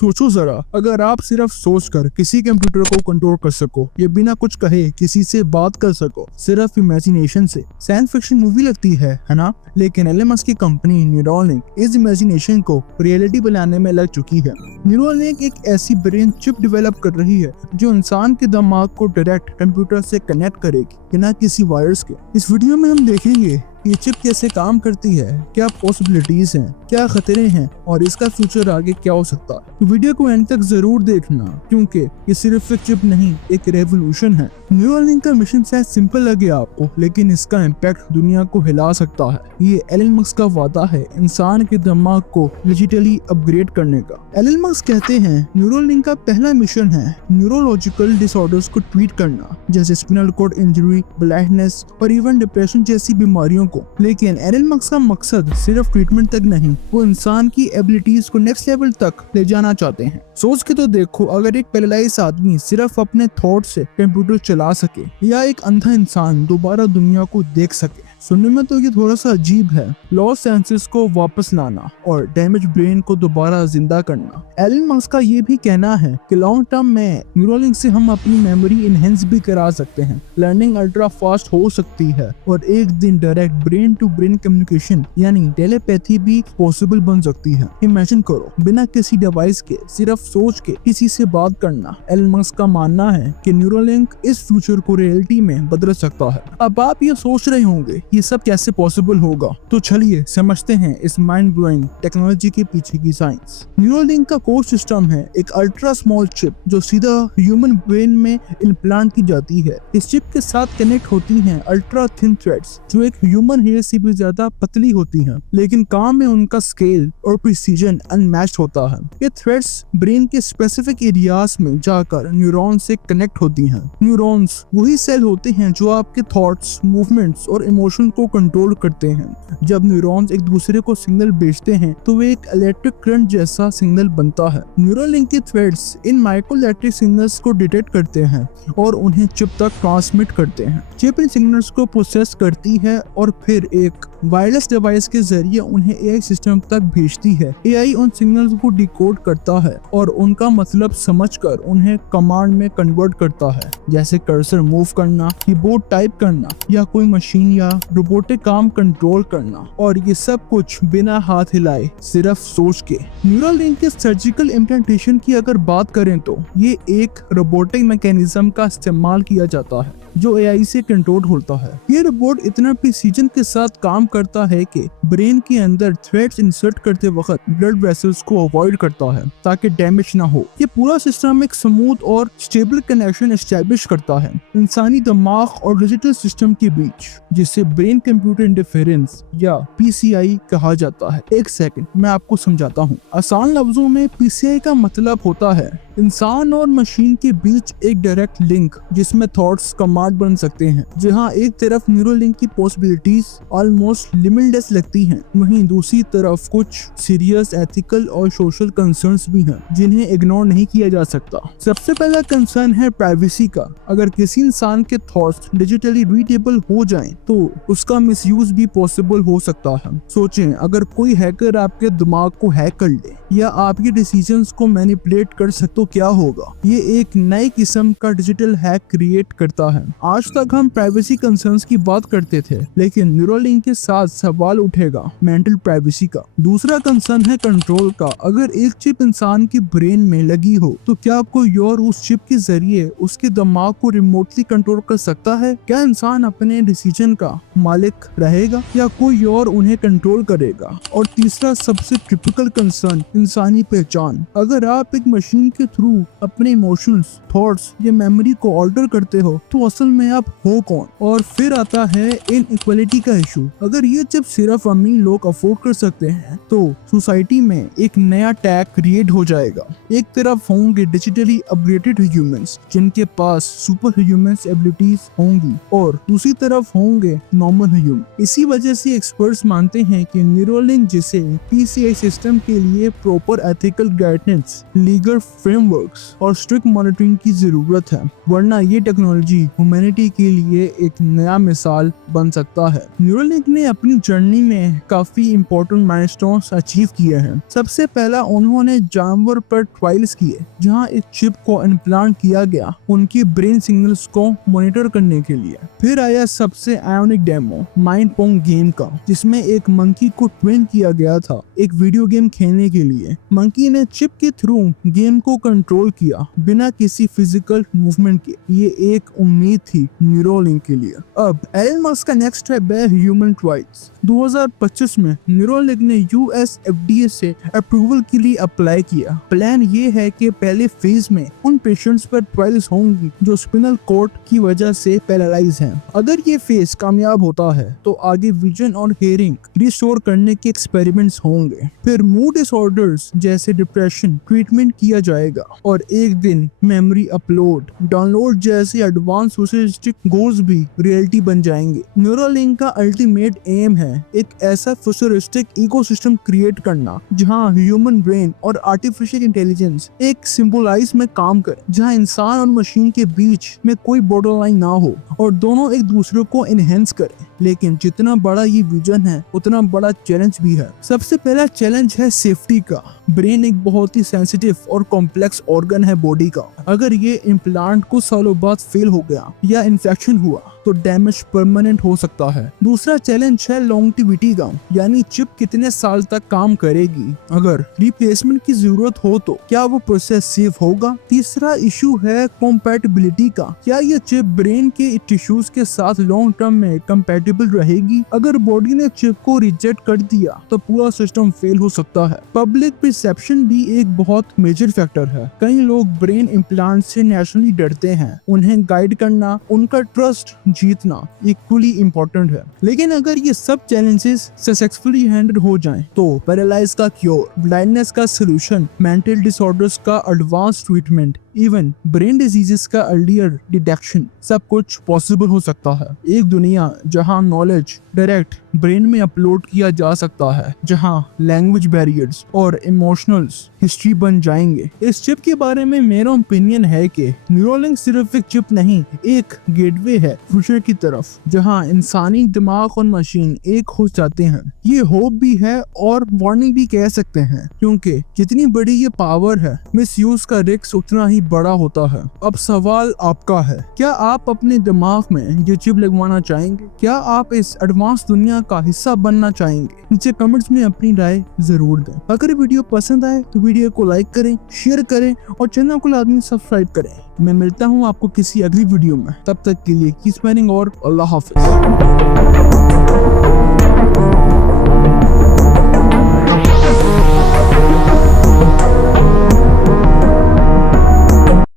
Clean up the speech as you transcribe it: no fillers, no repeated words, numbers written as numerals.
सोचो जरा, अगर आप सिर्फ सोचकर किसी कंप्यूटर को कंट्रोल कर सको, ये बिना कुछ कहे किसी से बात कर सको, सिर्फ इमेजिनेशन से। साइंस फिक्शन मूवी लगती है ना? लेकिन एलन मस्क की कंपनी न्यूरोलिंक इस इमेजिनेशन को रियलिटी बनाने में लग चुकी है। न्यूरोलिंक एक ऐसी ब्रेन चिप डेवलप कर रही है जो इंसान के दिमाग को डायरेक्ट कंप्यूटर से कनेक्ट करेगी बिना किसी वायर्स के। इस वीडियो में हम देखेंगे ये चिप कैसे काम करती है, क्या पॉसिबिलिटीज हैं, क्या खतरे हैं और इसका फ्यूचर आगे क्या हो सकता है। तो वीडियो को एंड तक जरूर देखना, क्योंकि ये सिर्फ एक चिप नहीं, एक रेवोल्यूशन है। न्यूरोलिंक का मिशन शायद सिंपल लगे आपको, लेकिन इसका इम्पैक्ट दुनिया को हिला सकता है। ये एलन मस्क का वादा है इंसान के दिमाग को डिजिटली अपग्रेड करने का। एलन मस्क कहते हैं न्यूरोलिंक का पहला मिशन है न्यूरोलॉजिकल डिसऑर्डर्स को ट्रीट करना, जैसे स्पिनल कॉर्ड इंजरी, ब्लाइंडनेस और इवन डिप्रेशन जैसी बीमारियों को। लेकिन एलन मस्क का मकसद सिर्फ ट्रीटमेंट तक नहीं, वो इंसान की एबिलिटीज को नेक्स्ट लेवल तक ले जाना चाहते हैं। सोच के तो देखो, अगर एक पैरालाइज आदमी सिर्फ अपने थॉट से कंप्यूटर चला सके, या एक अंधा इंसान दोबारा दुनिया को देख सके। सुनने में तो ये थोड़ा सा अजीब है। लॉस्ट सेंसेस को वापस लाना और डैमेज ब्रेन को दोबारा जिंदा करना। एलन मस्क का ये भी कहना है कि लॉन्ग टर्म में न्यूरोलिंक से हम अपनी मेमोरी इनहेंस भी करा सकते हैं, लर्निंग अल्ट्रा फास्ट हो सकती है और एक दिन direct brain to brain communication यानी टेलीपैथी भी पॉसिबल बन सकती है। इमेजिन करो, बिना किसी डिवाइस के, सिर्फ सोच के किसी से बात करना। एलन मस्क का मानना है कि न्यूरोलिंक इस फ्यूचर को रियलिटी में बदल सकता है। अब आप ये सोच रहे होंगे ये सब कैसे पॉसिबल होगा, तो चलिए समझते हैं इस माइंड ब्लोइंग टेक्नोलॉजी के पीछे की साइंस। न्यूरोलिंक का कोर सिस्टम है एक अल्ट्रा स्मॉल चिप जो सीधा ह्यूमन ब्रेन में इम्प्लांट की जाती है। इस चिप के साथ कनेक्ट होती हैं अल्ट्रा थिन थ्रेड्स जो एक ह्यूमन हेयर से भी ज्यादा पतली होती हैं, लेकिन काम में उनका स्केल और प्रिसीजन अनमैच्ड होता है। ये थ्रेड्स ब्रेन के स्पेसिफिक एरियाज में जाकर न्यूरॉन से कनेक्ट होती हैं। न्यूरॉन्स वही सेल होते हैं जो आपके थॉट्स, मूवमेंट्स और इमोशन को कंट्रोल करते हैं। जब न्यूरॉन्स एक दूसरे को सिग्नल भेजते हैं तो वे एक इलेक्ट्रिक करंट जैसा सिग्नल बनता है। न्यूरोलिंक के थ्रेड्स इन माइक्रोइलेक्ट्रिक सिग्नल्स को डिटेक्ट करते हैं और उन्हें चिप तक ट्रांसमिट करते हैं। चिप इन सिग्नल्स को प्रोसेस करती है और फिर एक वायरलेस डिवाइस के जरिए उन्हें एआई सिस्टम तक भेजती है। एआई उन सिग्नल्स को डिकोड करता है और उनका मतलब समझकर उन्हें कमांड में कन्वर्ट करता है, जैसे कर्सर मूव करना, कीबोर्ड टाइप करना या कोई मशीन या रोबोटिक काम कंट्रोल करना। और ये सब कुछ बिना हाथ हिलाए, सिर्फ सोच के। न्यूरोलिंक के सर्जिकल इम्प्लांटेशन की अगर बात करें तो ये एक रोबोटिक मैकेनिज्म का इस्तेमाल किया जाता है जो एआई से कंट्रोल होता है। ये रोबोट इतना प्रिसीजन के साथ काम करता है कि ब्रेन के अंदर थ्रेड्स इंसर्ट करते वक्त ब्लड वेसल्स को अवॉइड करता है ताकि डैमेज ना हो। ये पूरा सिस्टम एक स्मूथ और स्टेबल कनेक्शन एस्टैब्लिश करता है इंसानी दिमाग और डिजिटल सिस्टम के बीच, जिसे ब्रेन कंप्यूटर इंटरफेरेंस या पीसीआई कहा जाता है। एक सेकंड, मैं आपको समझाता हूँ। आसान लफ्जों में पीसीआई का मतलब होता है इंसान और मशीन के बीच एक डायरेक्ट लिंक जिसमें थॉट्स कमांड बन सकते हैं। जहां एक तरफ न्यूरोलिंक की पॉसिबिलिटीज ऑलमोस्ट लिमिटलेस लगती हैं, वहीं दूसरी तरफ कुछ सीरियस एथिकल और सोशल कंसर्न्स भी हैं जिन्हें इग्नोर नहीं किया जा सकता। सबसे पहला कंसर्न है प्राइवेसी का। अगर किसी इंसान के थॉट्स डिजिटली रीडेबल हो जाएं, तो उसका मिसयूज भी पॉसिबल हो सकता है। सोचें, अगर कोई हैकर आपके दिमाग को हैक कर ले या आपके डिसीजंस को मैनिपुलेट कर सके तो क्या होगा? ये एक नई किस्म का डिजिटल हैक क्रिएट करता है। आज तक हम प्राइवेसी कंसर्न्स की बात करते थे, लेकिन न्यूरोलिंक के साथ सवाल उठेगा मेंटल प्राइवेसी का। दूसरा कंसर्न है कंट्रोल का। अगर एक चिप इंसान के ब्रेन में लगी हो तो क्या कोई और उस चिप के जरिए उसके दिमाग को रिमोटली कंट्रोल कर सकता है? क्या इंसान अपने डिसीजन का मालिक रहेगा या कोई और उन्हें कंट्रोल करेगा? और तीसरा सबसे टिपिकल कंसर्न, इंसानी पहचान। अगर आप एक मशीन के थ्रू अपने इमोशंस, थॉट्स या मेमोरी को ऑल्टर करते हो तो असल में आप हो कौन? और फिर आता है इनइक्वालिटी का इशू। अगर ये चिप सिर्फ अमीर लोग अफोर्ड कर सकते हैं तो सोसाइटी में एक नया टैग क्रिएट हो जाएगा। एक तरफ होंगे डिजिटली अपग्रेडेड ह्यूमंस जिनके पास सुपर ह्यूमंस एबिलिटीज होंगी और दूसरी तरफ होंगे नॉर्मल ह्यूमन। इसी वजह से एक्सपर्ट्स मानते हैं कि न्यूरोलिंक जिसे पीसीआई सिस्टम के लिए proper ethical guidance, legal framework frameworks और स्ट्रिक्ट मॉनिटरिंग की जरूरत है, वरना ये टेक्नोलॉजी ह्यूमैनिटी के लिए एक नया मिसाल बन सकता है। न्यूरालिंक ने अपनी जर्नी में काफी इंपॉर्टेंट माइलस्टोन्स अचीव किए हैं। सबसे पहला उन्होंने जानवर पर ट्रायल्स किए, जहां एक चिप को इम्प्लांट किया गया उनकी ब्रेन सिग्नल्स को मॉनिटर करने के लिए। फिर आया सबसे ionic demo mind Pong game का, जिसमें एक मंकी को ट्रेन किया गया था एक वीडियो गेम खेलने के लिए। मंकी ने चिप के थ्रू गेम को कंट्रोल किया बिना किसी फिजिकल मूवमेंट के। ये एक उम्मीद थी न्यूरालिंक के लिए। अब एलन मस्क का नेक्स्ट स्टेप है ह्यूमन ट्रायल्स। 2025 में न्यूरालिंक ने यूएस FDA से अप्रूवल के लिए अप्लाई किया। प्लान ये है कि पहले फेज में उन पेशेंट्स पर ट्रायल्स होंगी जो स्पिनल कॉर्ड की वजह से पैरालाइज हैं। अगर ये फेज कामयाब होता है तो आगे विजन और हियरिंग रिस्टोर करने के एक्सपेरिमेंट्स होंगे। फिर मूड डिसऑर्डर्स जैसे डिप्रेशन ट्रीटमेंट किया जाएगा और एक दिन मेमोरी अपलोड डाउनलोड जैसे एडवांस फ्यूचरिस्टिक गोल्स भी रियलिटी बन जाएंगे। न्यूरालिंक का अल्टीमेट एम है एक ऐसा फ्यूचरिस्टिक इकोसिस्टम क्रिएट करना जहां ह्यूमन ब्रेन और आर्टिफिशियल इंटेलिजेंस एक सिंबलाइज में काम करे, जहां इंसान और मशीन के बीच में कोई बॉर्डर लाइन ना हो और दोनों एक दूसरे को एनहेंस करें। लेकिन जितना बड़ा ये विजन है उतना बड़ा चैलेंज भी है। सबसे पहला चैलेंज है सेफ्टी का। ब्रेन एक बहुत ही सेंसिटिव और कॉम्प्लेक्स ऑर्गन है बॉडी का। अगर ये इम्प्लांट कुछ सालों बाद फेल हो गया या इन्फेक्शन हुआ तो डैमेज परमानेंट हो सकता है। दूसरा चैलेंज है लॉन्गेविटी का, यानी चिप कितने साल तक काम करेगी। अगर रिप्लेसमेंट की जरूरत हो तो क्या वो प्रोसेस सेफ होगा। तीसरा इशू है कंपैटिबिलिटी का, क्या ये चिप ब्रेन के टिश्यूज के साथ लॉन्ग टर्म में कंपैटिबल रहेगी। अगर बॉडी ने चिप को रिजेक्ट कर दिया तो पूरा सिस्टम फेल हो सकता है। पब्लिक परसेप्शन भी एक बहुत मेजर फैक्टर है। कई लोग ब्रेन इम्प्लांट से नेचुरली डरते हैं। उन्हें गाइड करना, उनका ट्रस्ट जीतना इक्वली इम्पोर्टेंट है। लेकिन अगर ये सब चैलेंजेस सक्सेसफुली हैंडल हो जाएं, तो पैरालाइज का क्योर, ब्लाइंडनेस का सलूशन, मेंटल डिसऑर्डर्स का advance treatment, even brain diseases का अर्लियर डिटेक्शन, सब कुछ पॉसिबल हो सकता है। एक दुनिया जहां नॉलेज डायरेक्ट ब्रेन में अपलोड किया जा सकता है, जहां लैंग्वेज बैरियर्स और इमोशनल्स हिस्ट्री बन जाएंगे। इस चिप के बारे में मेरा ओपिनियन है कि न्यूरालिंक सिर्फ एक चिप नहीं, एक गेटवे है फ्यूचर की तरफ, जहां इंसानी दिमाग और मशीन एक हो जाते हैं। ये होप भी है और वार्निंग भी कह सकते हैं, क्योंकि जितनी बड़ी ये पावर है, मिसयूज का रिस्क उतना ही बड़ा होता है। अब सवाल आपका है, क्या आप अपने दिमाग में ये चिप लगवाना चाहेंगे? क्या आप इस एडवांस दुनिया का हिस्सा बनना चाहेंगे? नीचे कमेंट्स में अपनी राय जरूर दें। अगर वीडियो पसंद आए तो वीडियो को लाइक करें, शेयर करें और चैनल को लाजमी सब्सक्राइब करें। मैं मिलता हूँ आपको किसी अगली वीडियो में, तब तक के लिए कीप स्माइलिंग और अल्लाह हाफिज।